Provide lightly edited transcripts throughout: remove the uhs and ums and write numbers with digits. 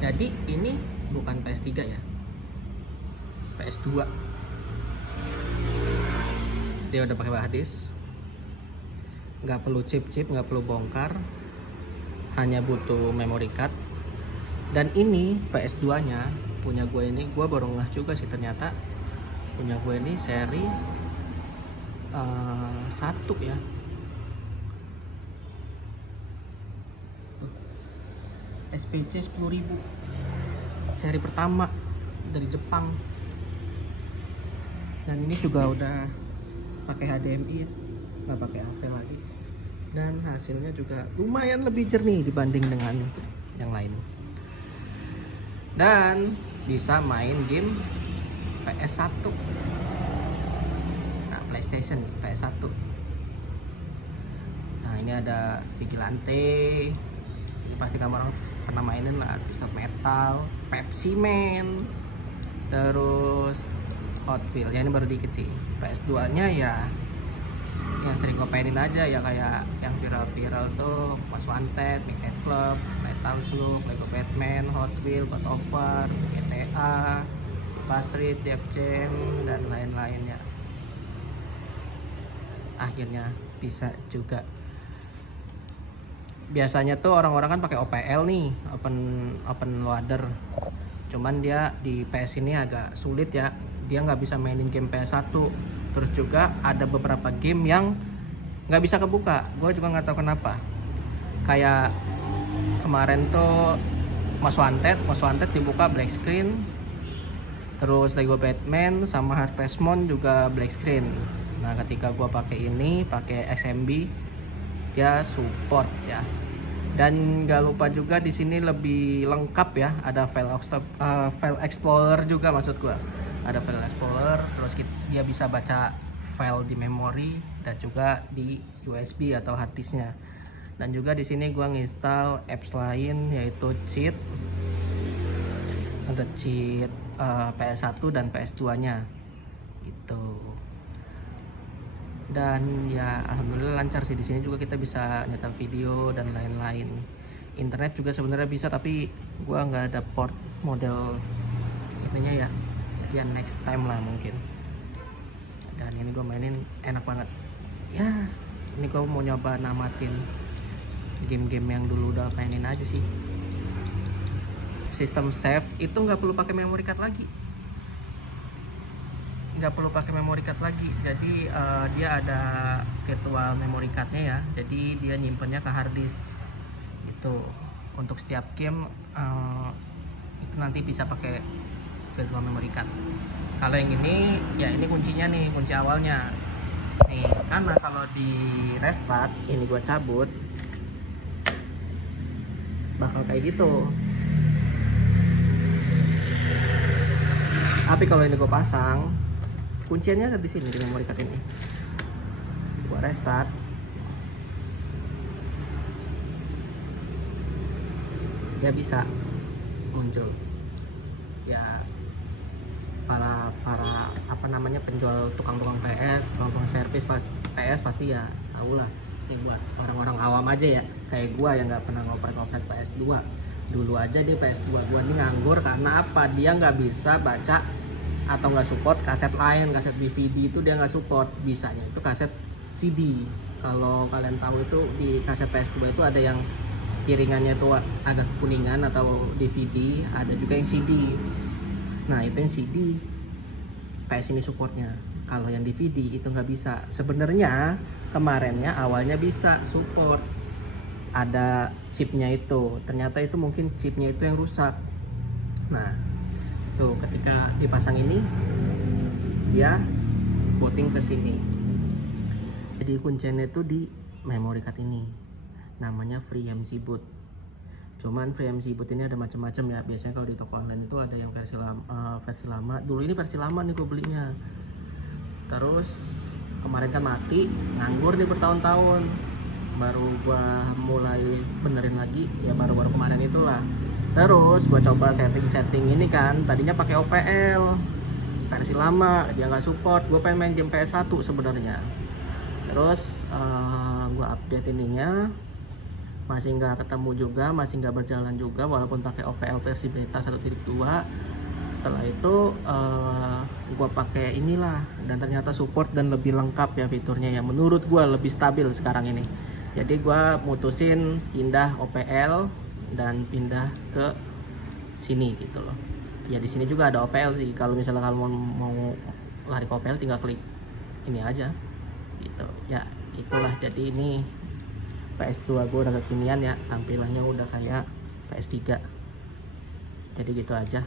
Jadi ini bukan PS3 ya, PS2. Dia udah pakai hard disk, nggak perlu chip, nggak perlu bongkar, hanya butuh memory card. Dan ini PS2 nya punya gue ini, gue baru ngeh juga sih ternyata punya gue ini seri 1 ya. SPC 10.000 seri pertama dari Jepang. Dan ini juga udah pakai HDMI ya, nggak pakai AV lagi. Dan hasilnya juga lumayan lebih jernih dibanding dengan yang lain. Dan bisa main game PS1. Nah, PlayStation PS1. Nah, ini ada Vigilante. Ini pasti kamu orang pernah mainin lah, Twisted Metal, Pepsi Man, terus Hot Wheels. Ya ini baru dikit sih. PS2 nya ya yang sering gue mainin aja ya, kayak yang viral-viral tuh Most Wanted, Midnight Club, Metal Slug, Lego Batman, Hot Wheels, God of War, GTA, Fast Street, Def Jam, dan lain-lainnya. Akhirnya bisa juga. Biasanya tuh orang-orang kan pakai OPL nih, open loader. Cuman dia di PS ini agak sulit ya. Dia nggak bisa mainin game PS1. Terus juga ada beberapa game yang nggak bisa kebuka. Gue juga nggak tahu kenapa. Kayak kemarin tuh Most Wanted dibuka black screen. Terus Lego Batman sama Harvest Moon juga black screen. Nah, ketika gue pakai ini, pakai SMB, dia support ya. Dan gak lupa juga di sini lebih lengkap ya, ada file explorer juga, maksud gua ada file explorer. Terus dia bisa baca file di memori dan juga di USB atau hard disknya. Dan juga di sini gua nginstal apps lain, yaitu cheat, ada cheat PS1 dan PS2 nya gitu. Dan ya alhamdulillah lancar sih. Di sini juga kita bisa nyetel video dan lain-lain. Internet juga sebenarnya bisa, tapi gua nggak ada port model ininya ya. Ya next time lah mungkin. Dan ini gua mainin enak banget. Ya, ini gua mau nyoba namatin game-game yang dulu udah mainin aja sih. Sistem save itu nggak perlu pakai memory card lagi. Jadi dia ada virtual memory cardnya ya, jadi dia nyimpennya ke hard disk gitu. Untuk setiap game itu nanti bisa pakai virtual memory card. Kalau yang ini ya, ini kuncinya nih, kunci awalnya nih, karena kalau di restart ini gua cabut bakal kayak gitu. Tapi kalau ini gua pasang, kuncinya ada di sini di memory card ini. Gua restart. Dia bisa muncul. Ya para apa namanya, penjual tukang-tukang PS, tukang-tukang servis PS pasti ya tahu lah. Ini buat orang-orang awam aja ya, kayak gua yang nggak pernah ngoprek-ngoprek PS2. Dulu aja di PS2 gua ini nganggur karena apa? Dia nggak bisa baca atau nggak support kaset lain, kaset DVD itu dia nggak support. Bisanya itu kaset CD. Kalau kalian tahu itu di kaset PS2 itu ada yang piringannya itu agak kuningan atau DVD, ada juga yang CD. Nah itu yang CD PS ini supportnya. Kalau yang DVD itu nggak bisa. Sebenarnya kemarinnya awalnya bisa support, ada chipnya itu. Ternyata itu mungkin chipnya itu yang rusak. Nah tuh ketika dipasang ini dia booting ke sini. Jadi kuncinya itu di memory card ini, namanya FreeMC Boot. Cuman FreeMC Boot ini ada macam-macam ya. Biasanya kalau di toko online itu ada yang versi lama. Dulu ini versi lama nih gue belinya. Terus kemarin kan mati, nganggur nih bertahun-tahun. Baru gua mulai benerin lagi ya baru-baru kemarin itulah. Terus gua coba setting ini kan, tadinya pakai OPL versi lama, dia nggak support. Gua pengen main game PS1 sebenarnya. Terus gua update ininya, masih nggak ketemu juga, masih nggak berjalan juga walaupun pakai OPL versi beta 1.2. Setelah itu gue pakai inilah, dan ternyata support dan lebih lengkap ya fiturnya ya, menurut gue lebih stabil sekarang ini. Jadi gue mutusin pindah OPL dan pindah ke sini gitu loh. Ya di sini juga ada OPL sih, kalau misalnya kalian mau lari ke OPL tinggal klik ini aja gitu ya. Itulah, jadi ini PS2 gue udah kekinian ya, tampilannya udah kayak PS3. Jadi gitu aja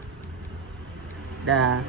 dah.